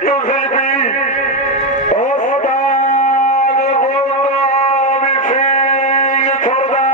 চিত্রশিল্পী ওস্তাদ গোলাম সিং সর্দার।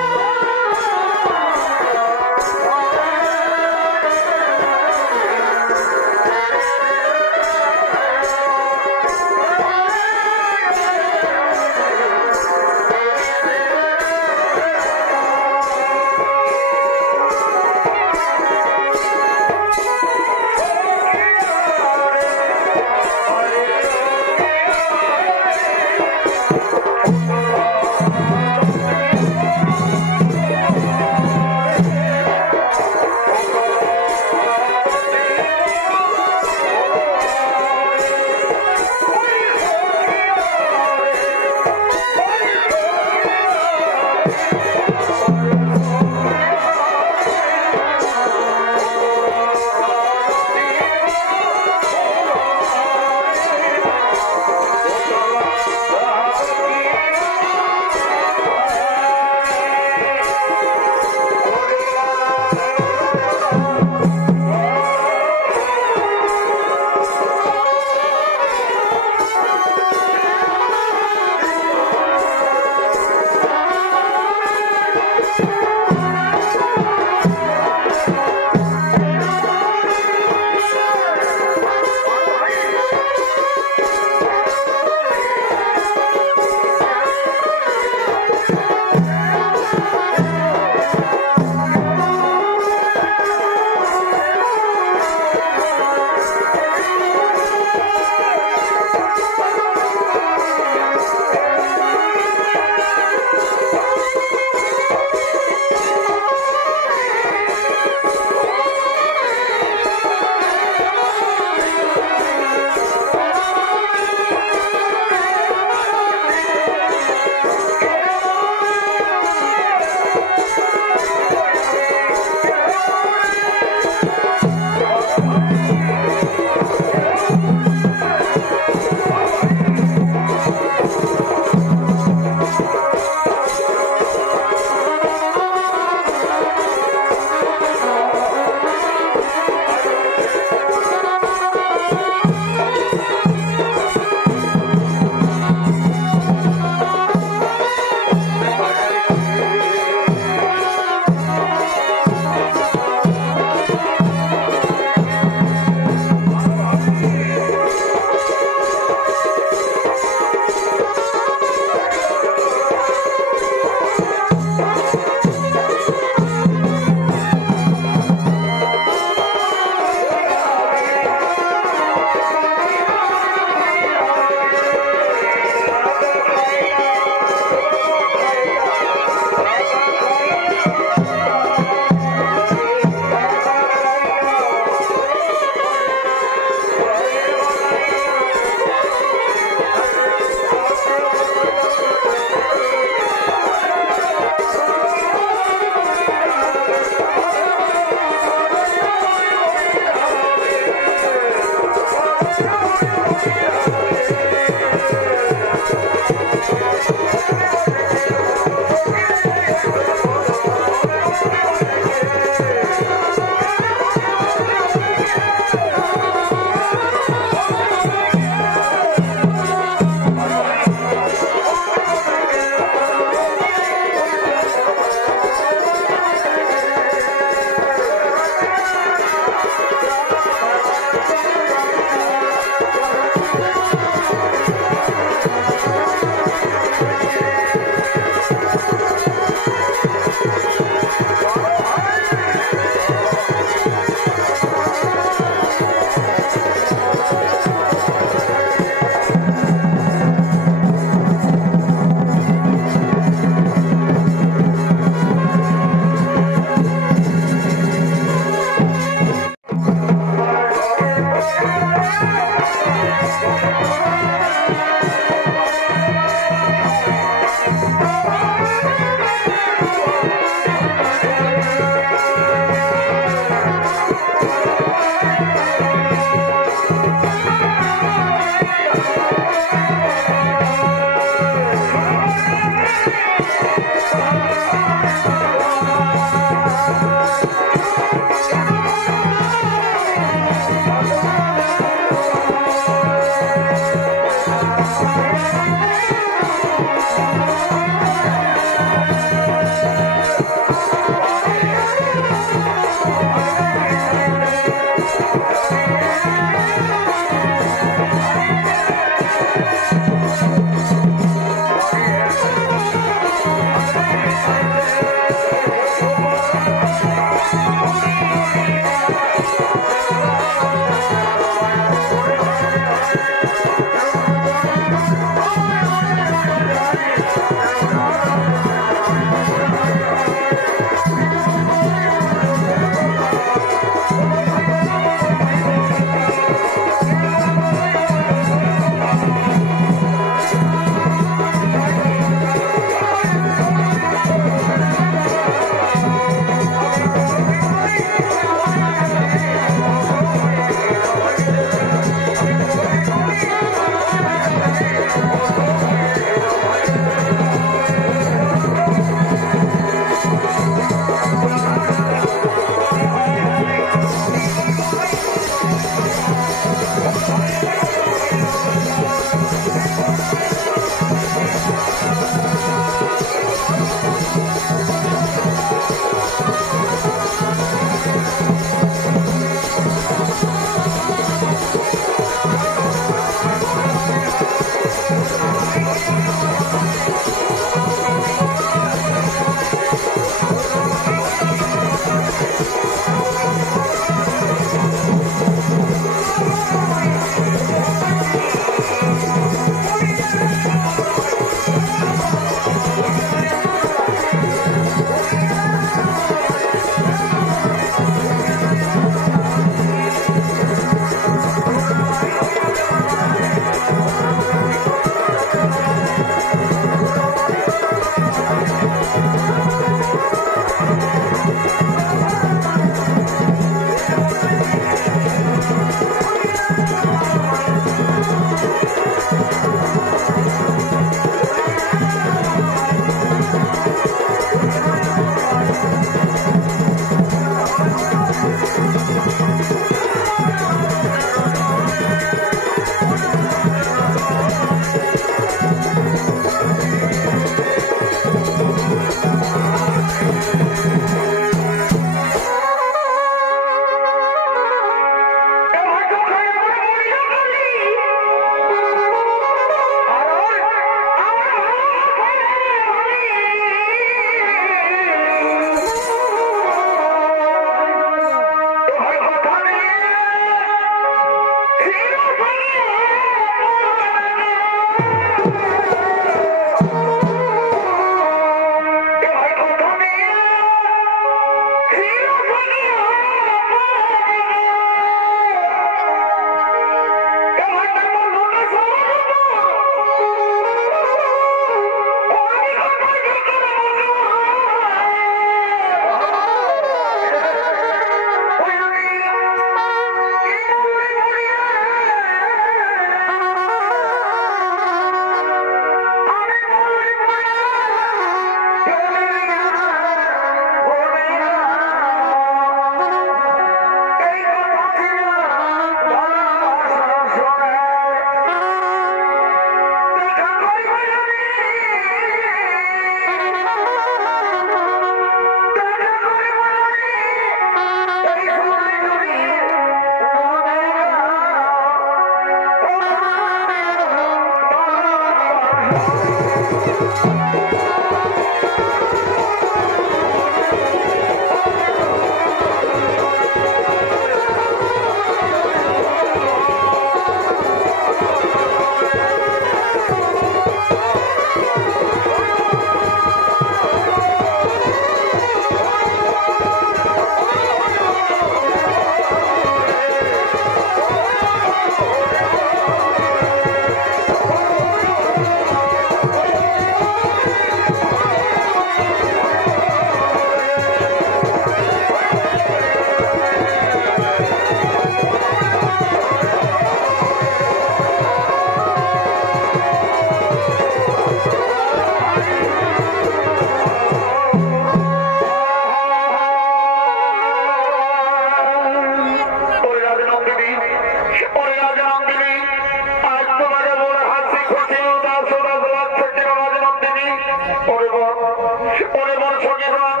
ওরে মন সখীগণ,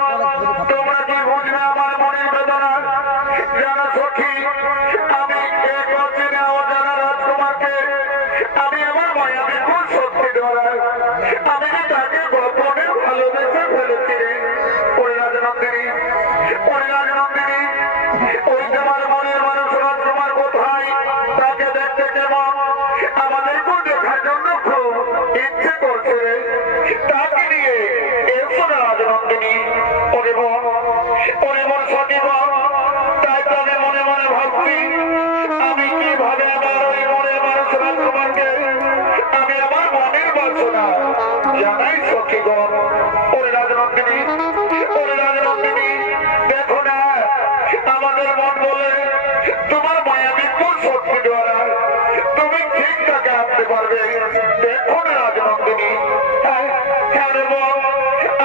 তোমরা কি বুঝবে আমার মনের বেদনা? জানো সখী, আমি এক অচেনা অজানা রাজকুমারকে আমি আমার মায়াবী কোন সত্যি ধরায় আমি যে তাকে গোপনে ভালোবেসে ফেলেছি রে। ওরে রাজনন্দিনী, ওরে রাজনন্দিনী, ওই তোমার মনের মানুষ রাজকুমার কোথায়? তাকে দেখতে কেমন? আমাদেরকেও দেখার জন্য খুব ইচ্ছে করছে রে। তাকে নিয়ে এসো না রাজনন্দিনী। ওরে মন, ওরে মন সখী মন, তাই তো আমি মনে মনে ভাবছি আমি কিভাবে আমার ওই মনের মানুষ রাজকুমারকে আমি আমার মনের বাসনা জানাই সখীগণ। ওরে রাজনন্দিনী, ওরে রাজনন্দিনী, দেখো না আমাদের মন বলে তোমার মায়াবী কোন শক্তি দ্বারা তুমি ঠিক তাকে আনতে পারবে। দেখো না রাজনন্দিনী, হ্যাঁ রে মন,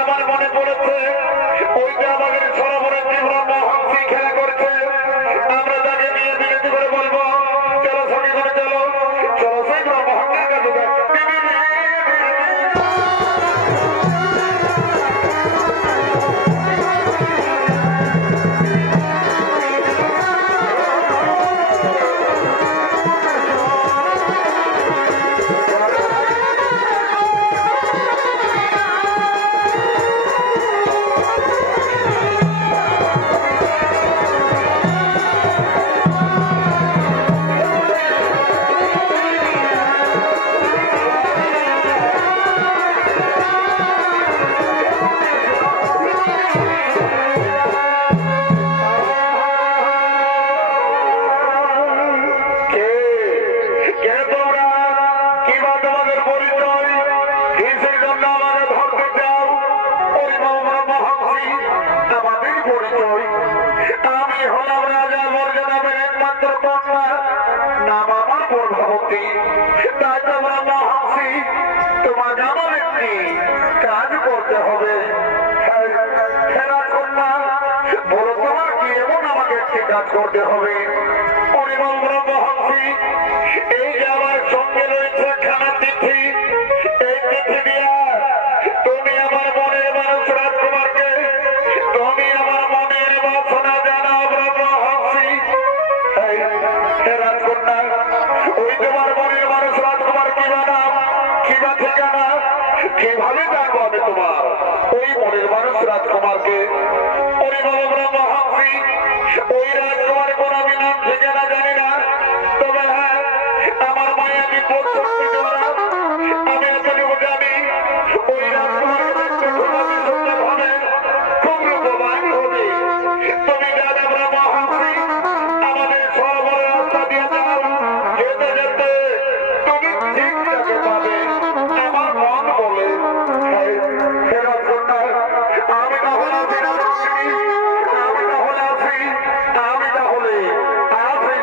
আমার মনে পড়েছে ওই যে আমাদের সরোবরের তীব্র মহাংসী খেলা করছে। আমরা তাকে নিয়ে বিরতি করে বলবো চলো সঙ্গে করে চলো, চলো সেই মহাঙ্গার কাছে যাই। আমি হলাম রাজা মর্যাদাবের একমাত্র কন্যা, নাম আমার প্রভাবতী। তাই তোমরা মহাংসী, তোমার আমার একটি কাজ করতে হবে। সেরা কন্যা বলো তোমার কি এমন আমাকে একটি কাজ করতে হবে? মহাংসী, এই যে আমার সঙ্গে রয়েছে খানা তিথি, এই তিথি দিয়া তুমি আমার মনের মানুষ রাজকুমারকে তুমি আমার মনের বাসনা জানাও মহাংসী। রাজকন্যা, ওই তোমার মনের মানুষ রাজকুমার কি বানাও, কি বা ঠিকানা, কিভাবে জানবো আমি তোমার ওই মনের মানুষ রাজকুমারকে? ওরে বাবা মহাংসী, ওই রাজকুমার কোন আমি নাম ঠিকানা জানি না, তবে হ্যাঁ আমার মায়াবী শক্তি দ্বারা আমি এতটুকু জানি ওই রাজকুমারকে দেখতে খুব আমি সুন্দর হবে, খুব রূপবান হবে। তুমি জানো মহাংসী, আমাদের সরোবরের রাস্তা দিয়ে যাও, যেতে যেতে তুমি ঠিক তাকে পাবে, আমার মন বলে। রাজকন্যা, আমি তাহলে আছি রাজকন্যা, আমি তাহলে আছি, আমি তাহলে আছি।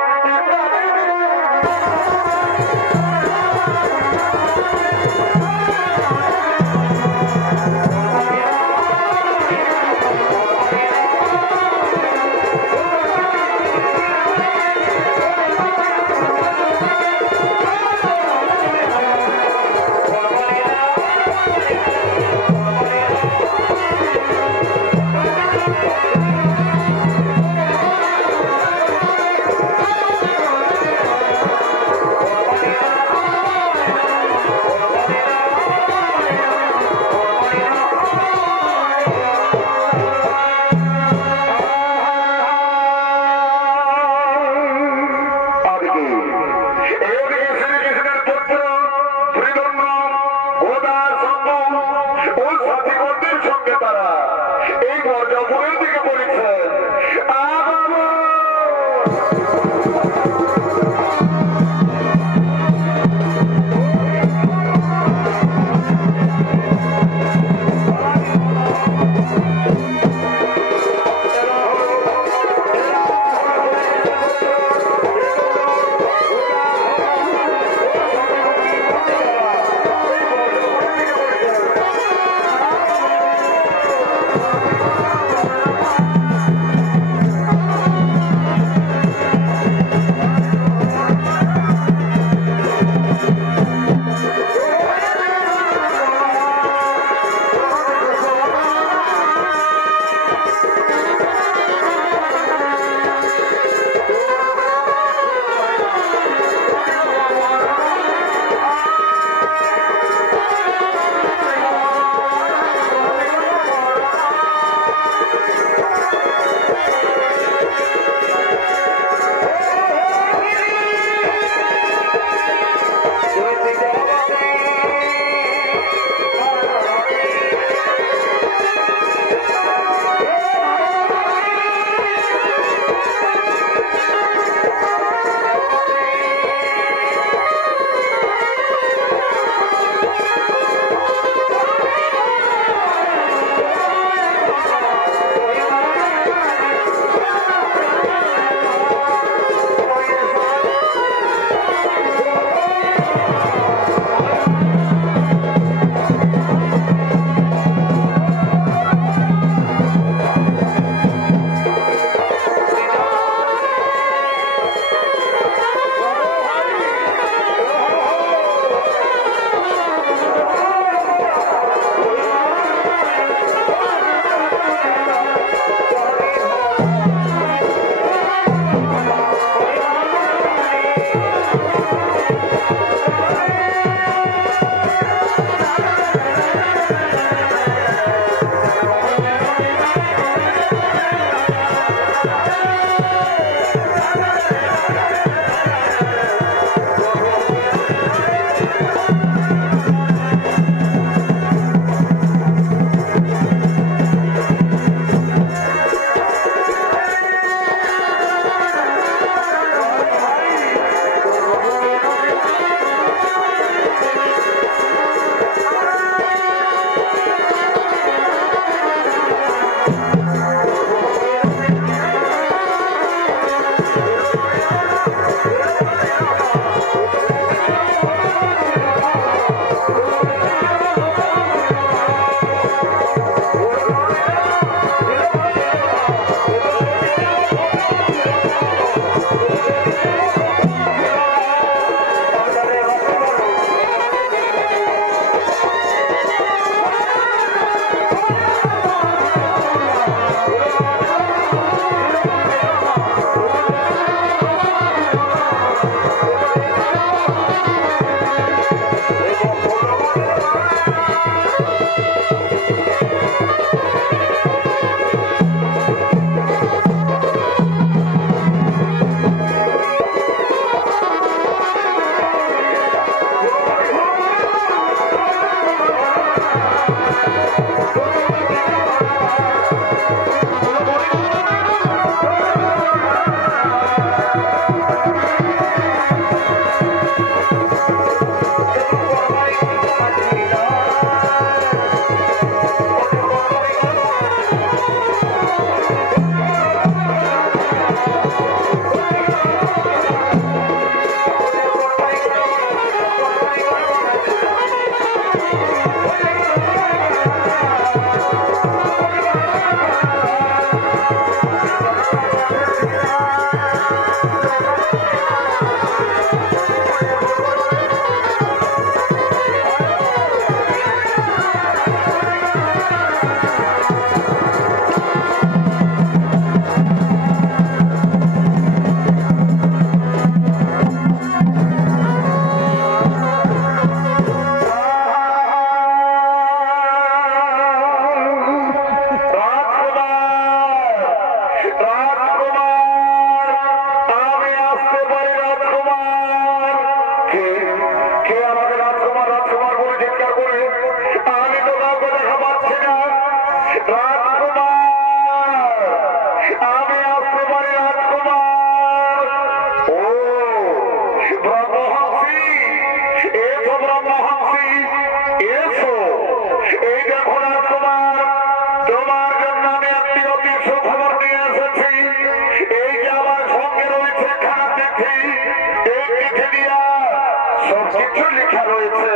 লেখা রয়েছে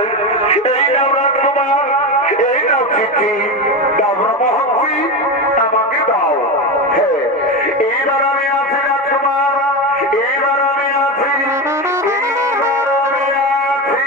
এই নাও রাজকুমার এই নাও চিঠি দাও মহর্ষি আমাকে দাও হ্যাঁ এইবার আমি আছি রাজকুমার এইবার আমি আছি এইবার আমি আছি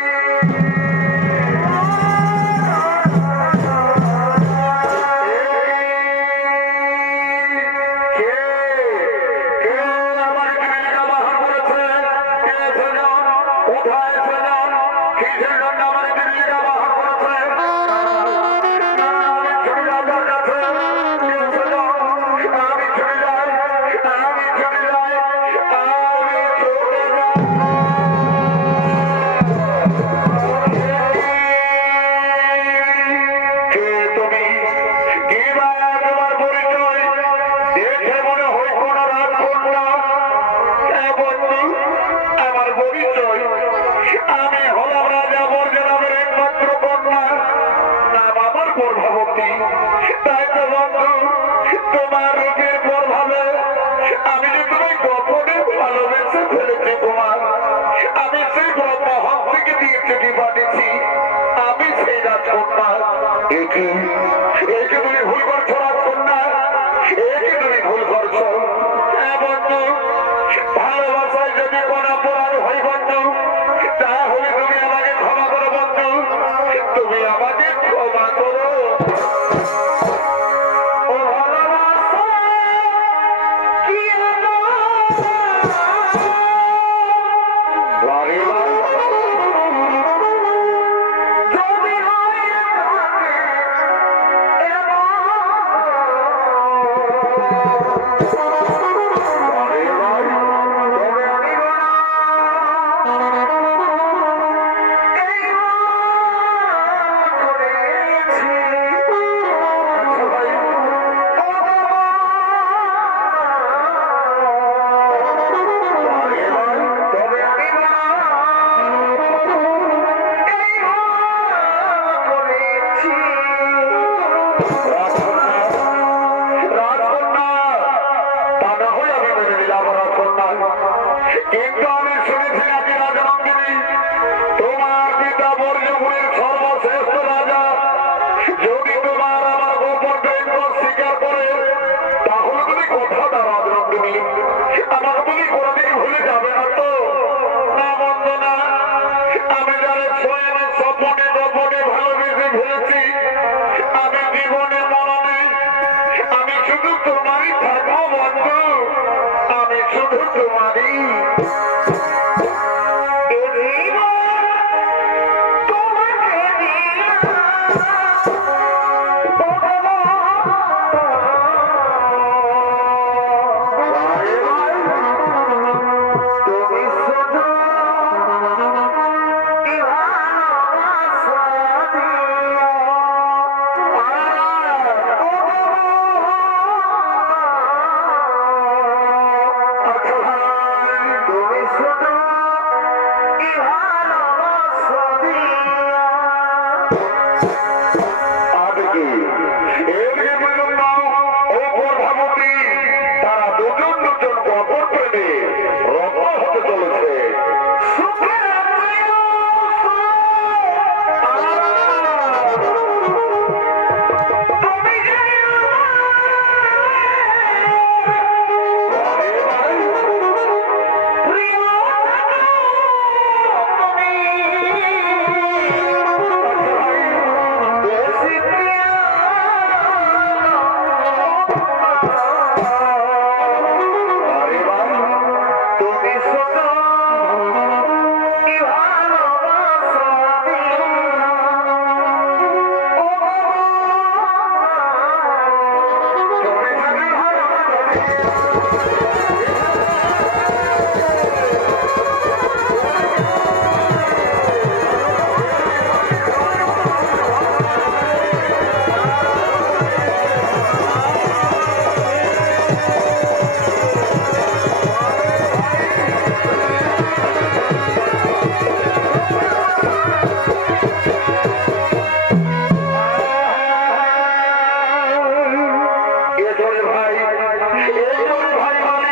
ভাই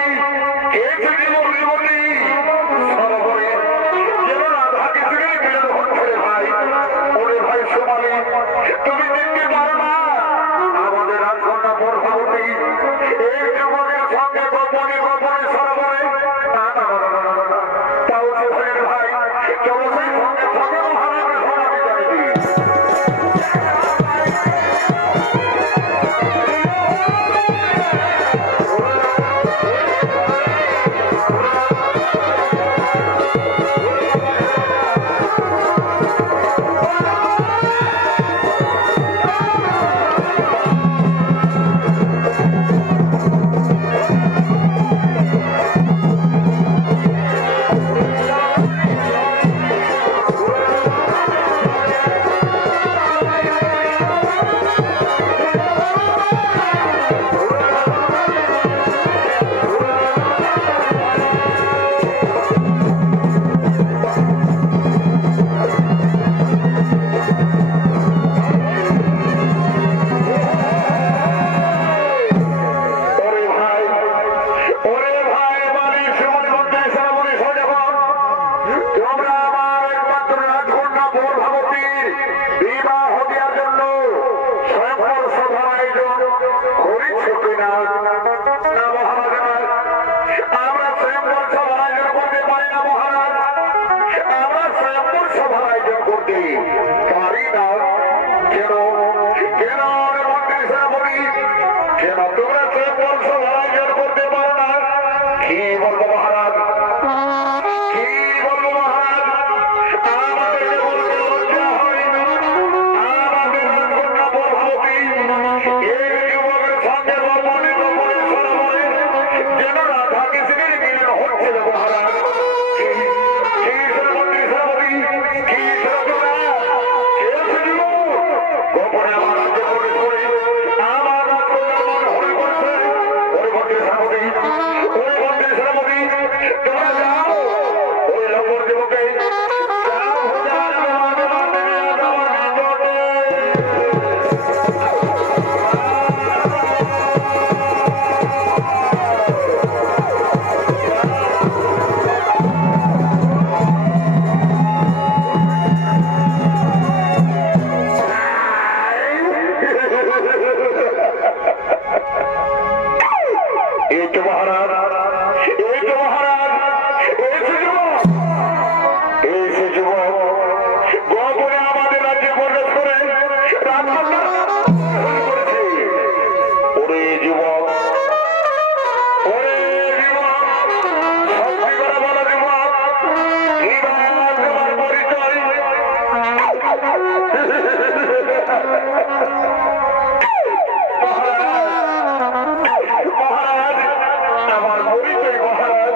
না না মহারাজ আমরা স্বয়ংবর সভার আয়োজন করতে পারি না মহারাজ আমরা স্বয়ংবর সভার আয়োজন করতে পারি না কেন কেন মন্ত্রী সেনাপতি কেন তোমরা স্বয়ংবর সভার আয়োজন করতে পারো না কি বলবো মহারাজ কি বলবো মহারাজ আমাদের বলতে লজ্জা হয় আমাদের রাজকন্যা প্রভাবতী এই যুবকের সঙ্গে গোপনে গোপনে সরোবরে যেন রাধা কৃষ্ণের মিলন হচ্ছিল মহারাজ কি সেনাপতি সেনাপতি কি সেনাপতি গোপনে আমার রাজ্য প্রবেশ করে আমার রাজকন্যার মন হরি করছে ওই মন্ত্রী সেনাপতি ওই মন্ত্রী সেনাপতি তোমরা যাও ওই লম্বর যুবকে যাও এই তো মহারাজ এই তো মহারাজ এই সে যুবক গোপনে আমাদের রাজ্যে প্রবেশ করে রাজকন্যা করেছে ওরে যুবক ওরে যুবক সত্যি করে বলো যুবক কি তোমার পরিচয় মহারাজ আমার পরিচয় মহারাজ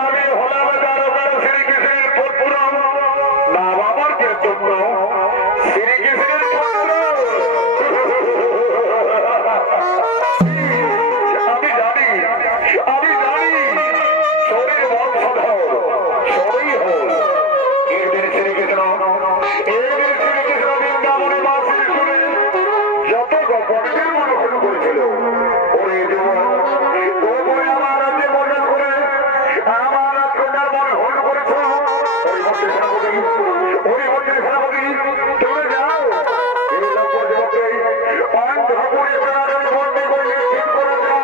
আমি হলাম দ্বারকার শ্রীকৃষ্ণের পুত্র নাম আমার কীর্তন শ্রীকৃষ্ণের পুত্র আমি জানি শরীর বংশধর সবই হল এদের শ্রীকৃষ্ণ বৃন্দাবনে বাসের শুনে যত গোপনের মনে শুরু করেছিল ওরে যুবক গোপনে আমার রাজ্যে প্রবেশ করে আমার রাজকন্যার মনে হল করেছ ওই মন্ত্রী সেনাপতি তুমি যাও এই লম্বর যুবককে অন্ধপুরে সেনাদের বন্দী করে ঠিক করে দাও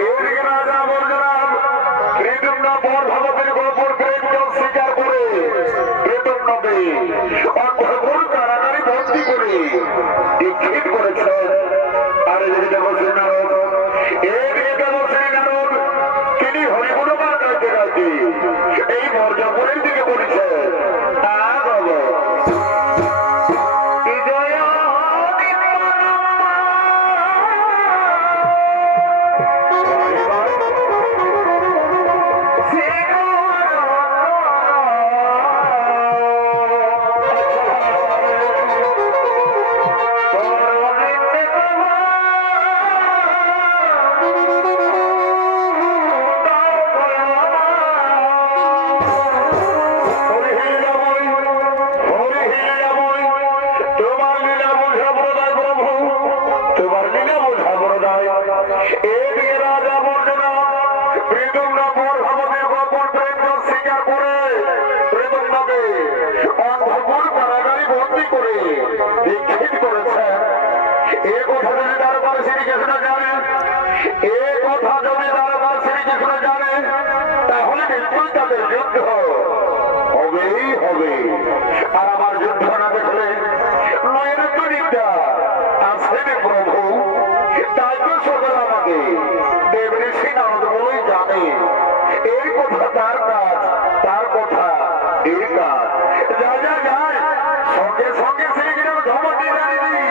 এদিকে রাজা বলছিলাম কৃতজ্ঞ পর ভারতের গোপর প্রেম স্বীকার করে কৃতজ্ঞকে অঘোর কারাগারে বন্দী করে দীক্ষিত করেছেন আর এদিকে দেবশ্রী নারদ তিনি হরিগুণবার গাইতে গাইতে এই মর্যাপুরের দিকে বলেছেন দীক্ষিত করেছেন এ কথা যদি দরবার শ্রীকৃষ্ণ জানে তাহলে নিশ্চয়ই তাদের যুদ্ধ হবেই হবে আর আমার যুদ্ধ না দেখলে নৈরাত্য বিদ্যা আসেন প্রভু তাই তো সকল আমাকে দেব ঋষি নারদ বলেই জানে এই কথা তার কাজ তার কথা এই কাজ যা যা যায় সঙ্গে সঙ্গে শ্রীকৃষ্ণ ধমক দিয়ে জানিয়ে দিই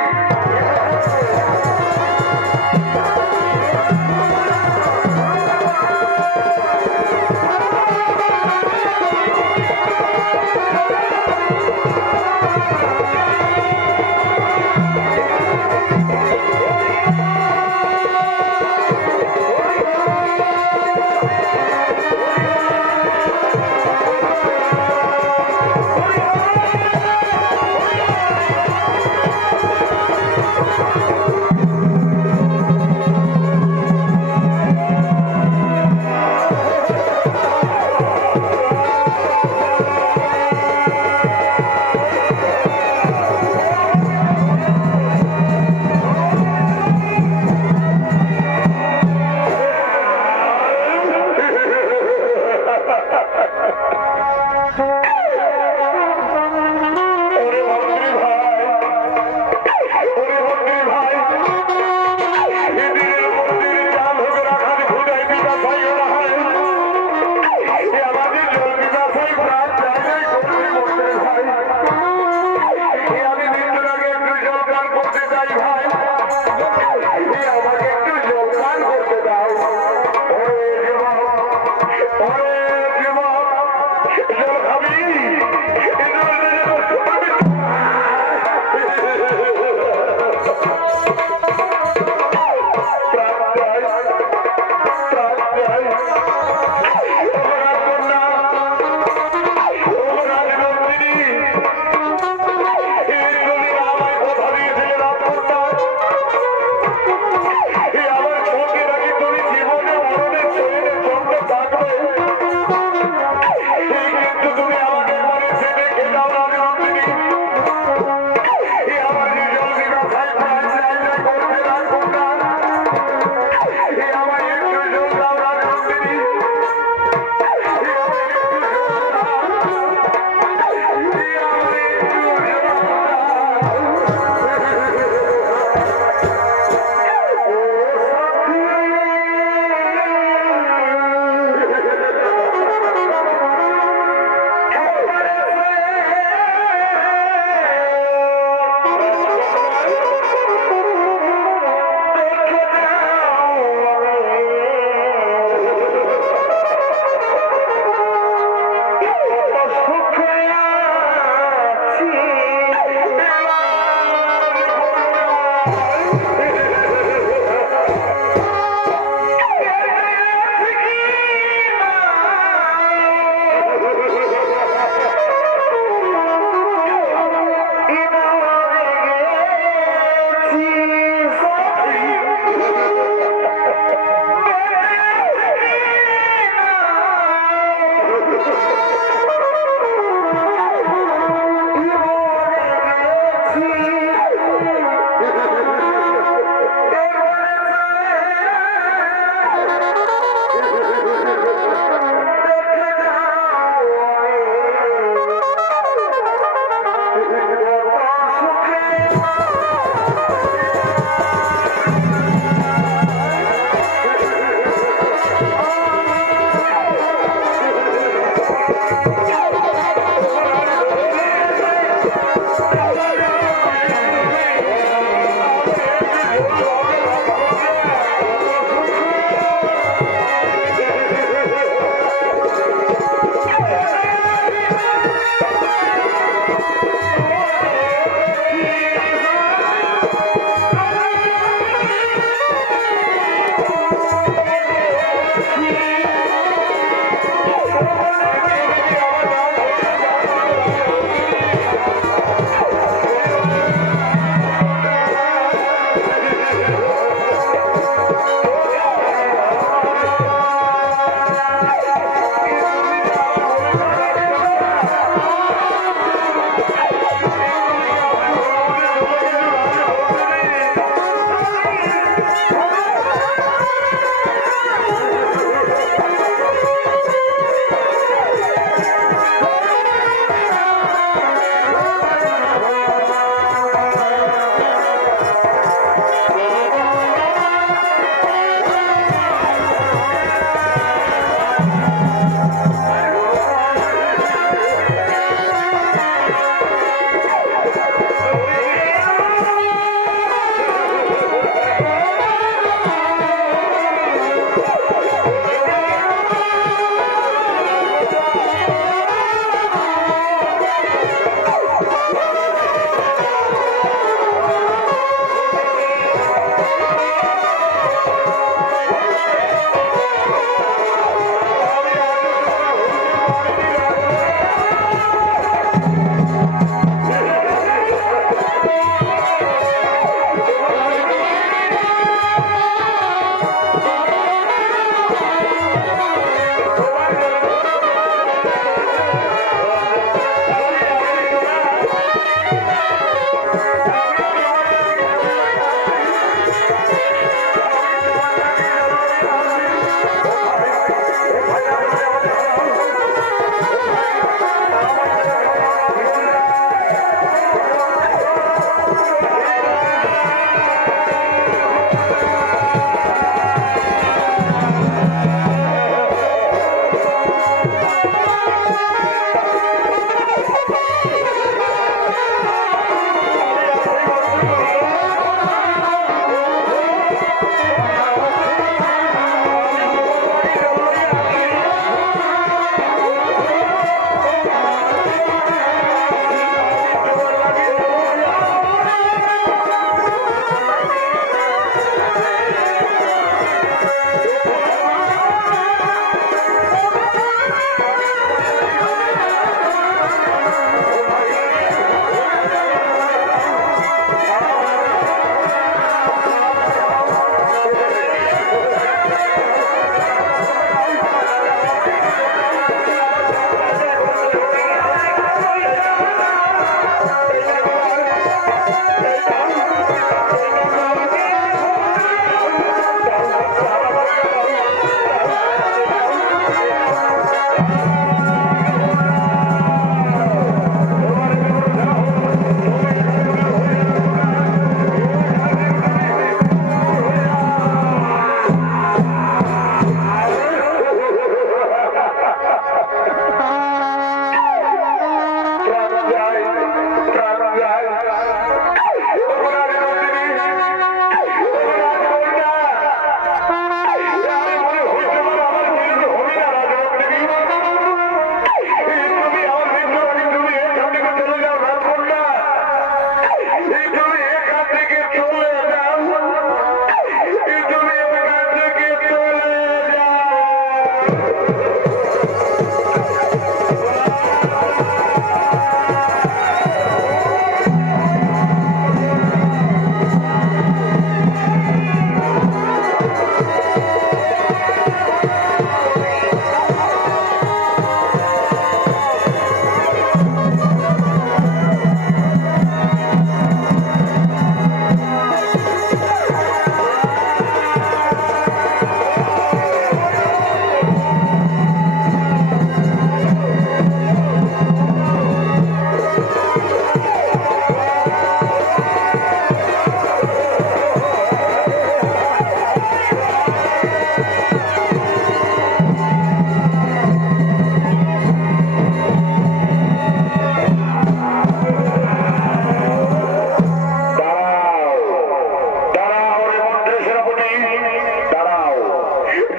দাঁড়াও,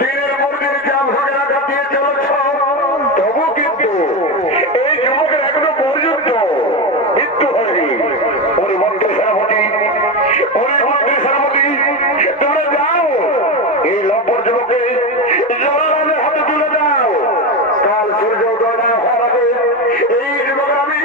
দিনের পর দিন চাল ভাগে রাখা দিয়ে চলেছ, তবু কিন্তু এই যুবকের এখনো পর্যন্ত মৃত্যু হয়নি। ওরে মন্ত্রী সেনাপতি, ওরে মন্ত্রী সেনাপতি, তোমরা যাও এই লম্বর যুবকে জলারামের হাতে তুলে দাও। কাল সূর্য উদয় হওয়ার আগে এই যুবক আমি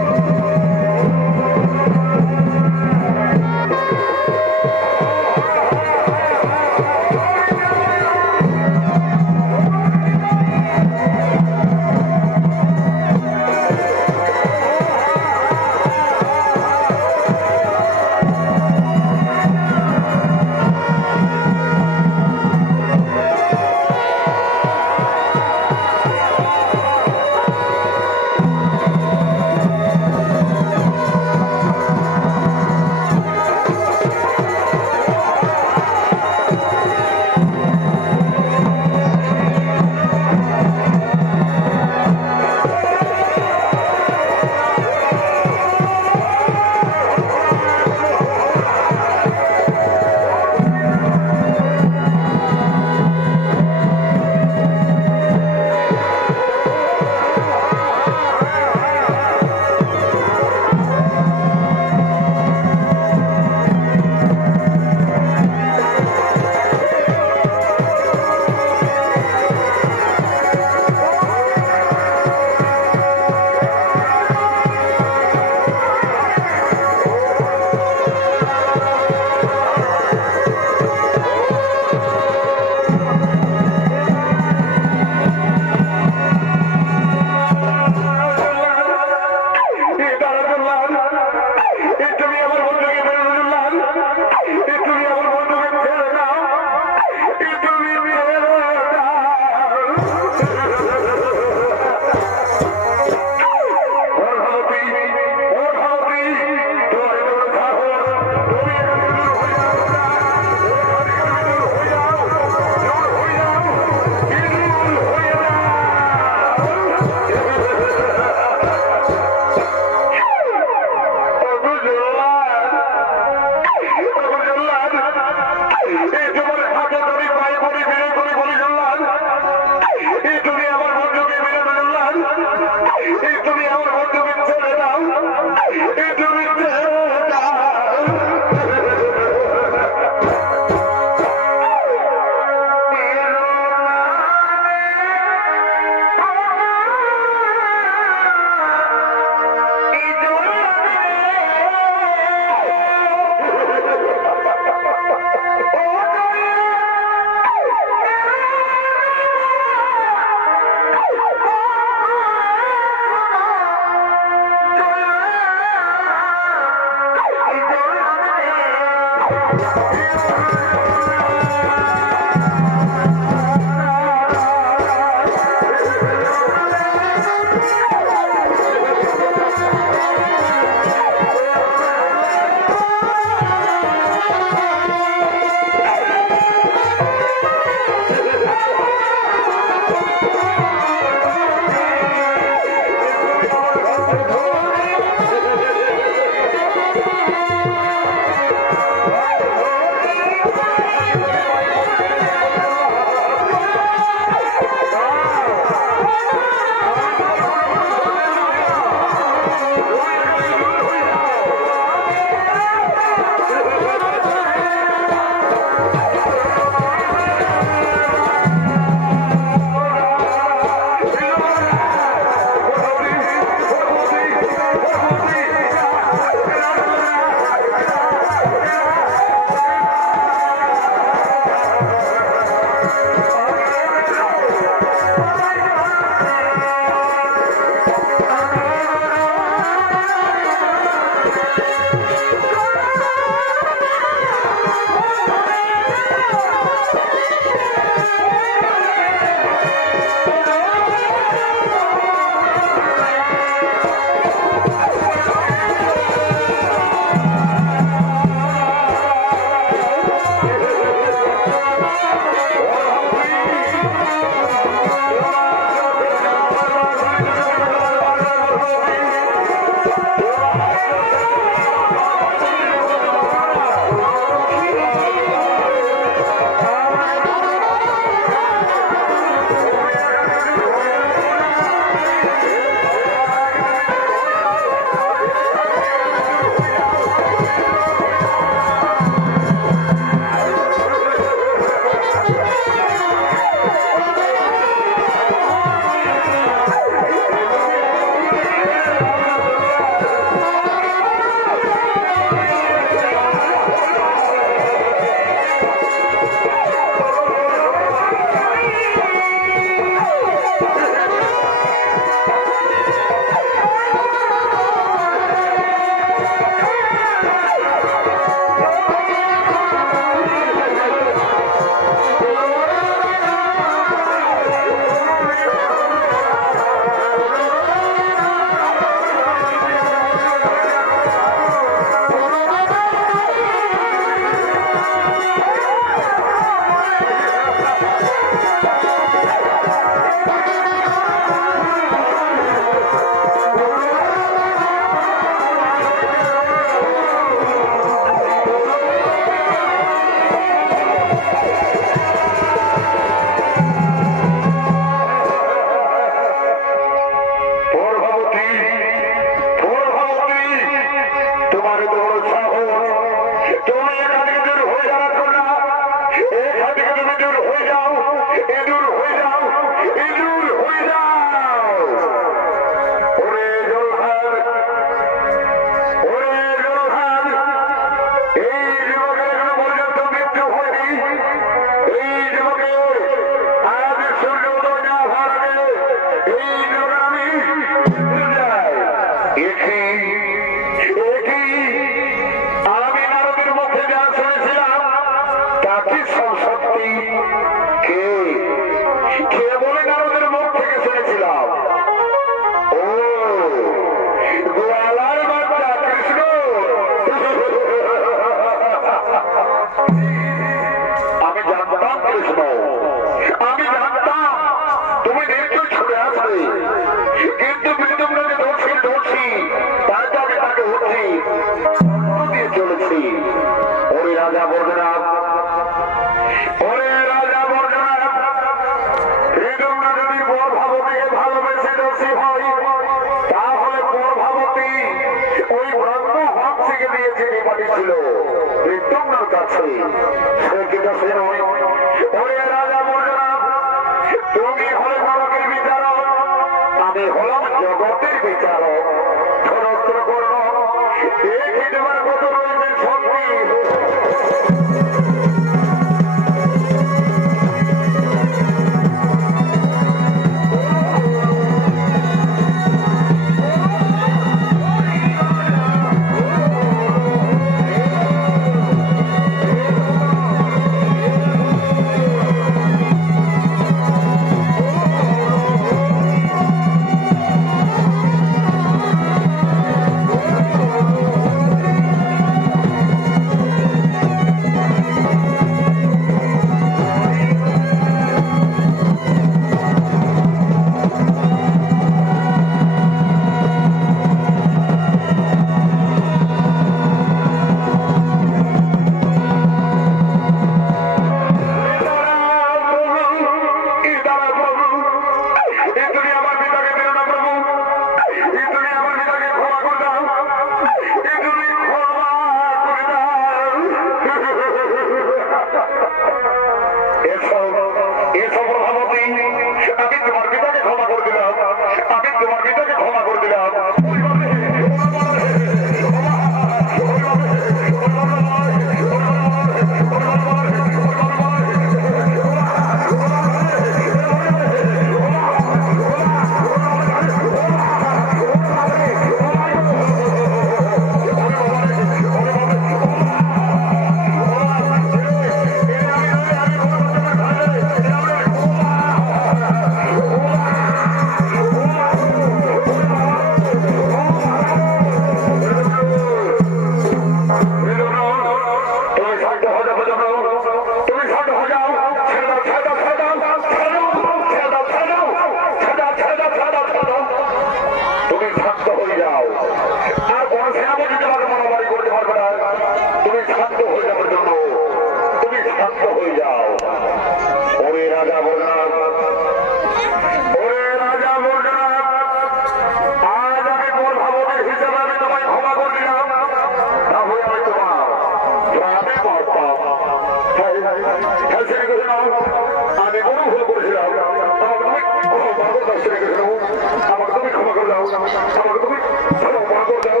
দাও, আমাকে তুমি ক্ষমা করে দাও,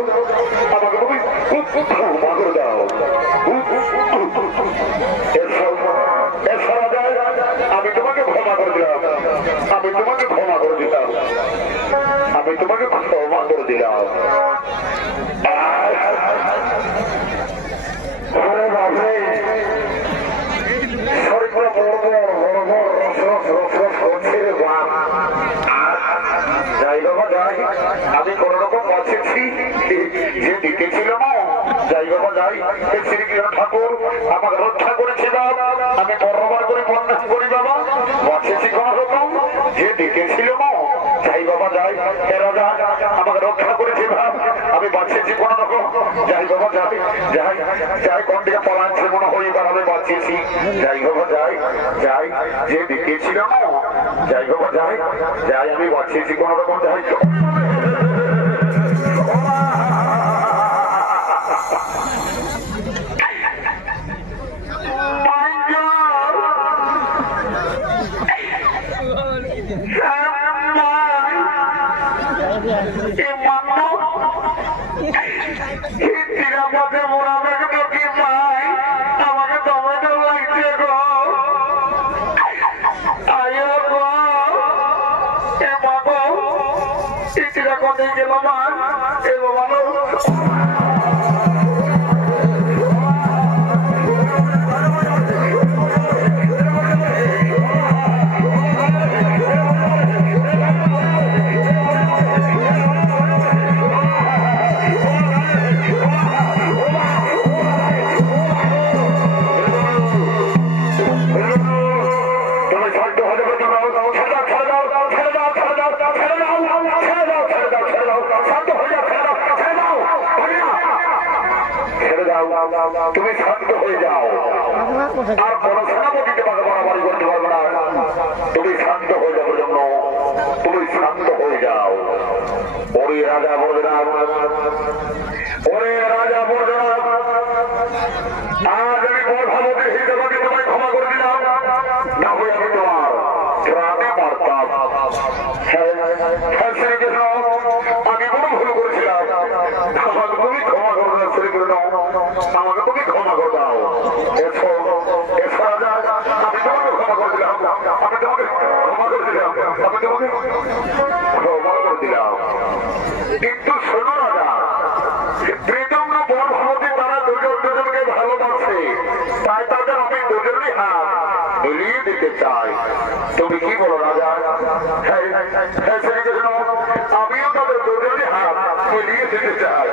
আমাকে তুমি ক্ষমা করে দাও। আমি তোমাকে ক্ষমা করে দিলাম, আমি তোমাকে ক্ষমা করে দিলাম, আমি তোমাকে ক্ষমা করে দিলাম। আমি কোন রকম বাঁচেছি যে দিতেছিল না, যাই বাবা যাই, শ্রীকৃষ্ণ ঠাকুর আমাকে রক্ষা করেছিল, আমি বর্ণবার করে বর্ণনা করি বাবা, বাঁচেছি কোন রকম যে দিতেছিল না, যাই বাবা যাই, হে রাজা আমাকে রক্ষা করেছিল, আমি বাঁচেছি কোন রকম, যাই বাবা যাই, যাই যাই কোন দিকে পলাচ্ছে মনে হয়, এবার আমি বাঁচিয়েছি, যাই বাবা যাই, যাই যে দিতেছিল না, যাই বাবা যাই, যাই আমি বাঁচিয়েছি কোন রকম, যাই তুমি শান্ত হয়ে যাও, আর কোন সেনাপতিকে তোমাকে মারামারি করতে পারবে না, তুমি শান্ত হয়ে যাবো জন্য, তুমি শান্ত হয়ে যাও। ওরে রাজা বলরাম, ওরে রাজা বলরাম, আজ আমি বর্ষাবতী হিসেবে তোমায় ক্ষমা করে দিলাম, না হয়ে আমি তোমার প্রাণে মারতাম। হ্যাঁ শ্রীকৃষ্ণ, আমি কোনো ভুল করেছিলাম, আমাকে তুমি ক্ষমা করো না শ্রীকৃষ্ণ, আমাকে তুমি ক্ষমা করে দাও। এসো এসো রাজা, আমি তোমাকে ক্ষমা করে দিলাম, আমি তোমাকে ক্ষমা করে দিলাম, আমি তোমাকে ক্ষমা করে দিলাম। কিন্তু শোনো রাজা, প্রীতম না বর্ষাবতী তারা দুজনকে ভালোবাসে, তাই তাদের আমি দুজনই হাত মিলিয়ে দিতে চাই। তুমি কি বলো রাজা? হ্যাঁ শ্রীকৃষ্ণ, আমিও তাদের দুজনই হাত মিলিয়ে দিতে চাই।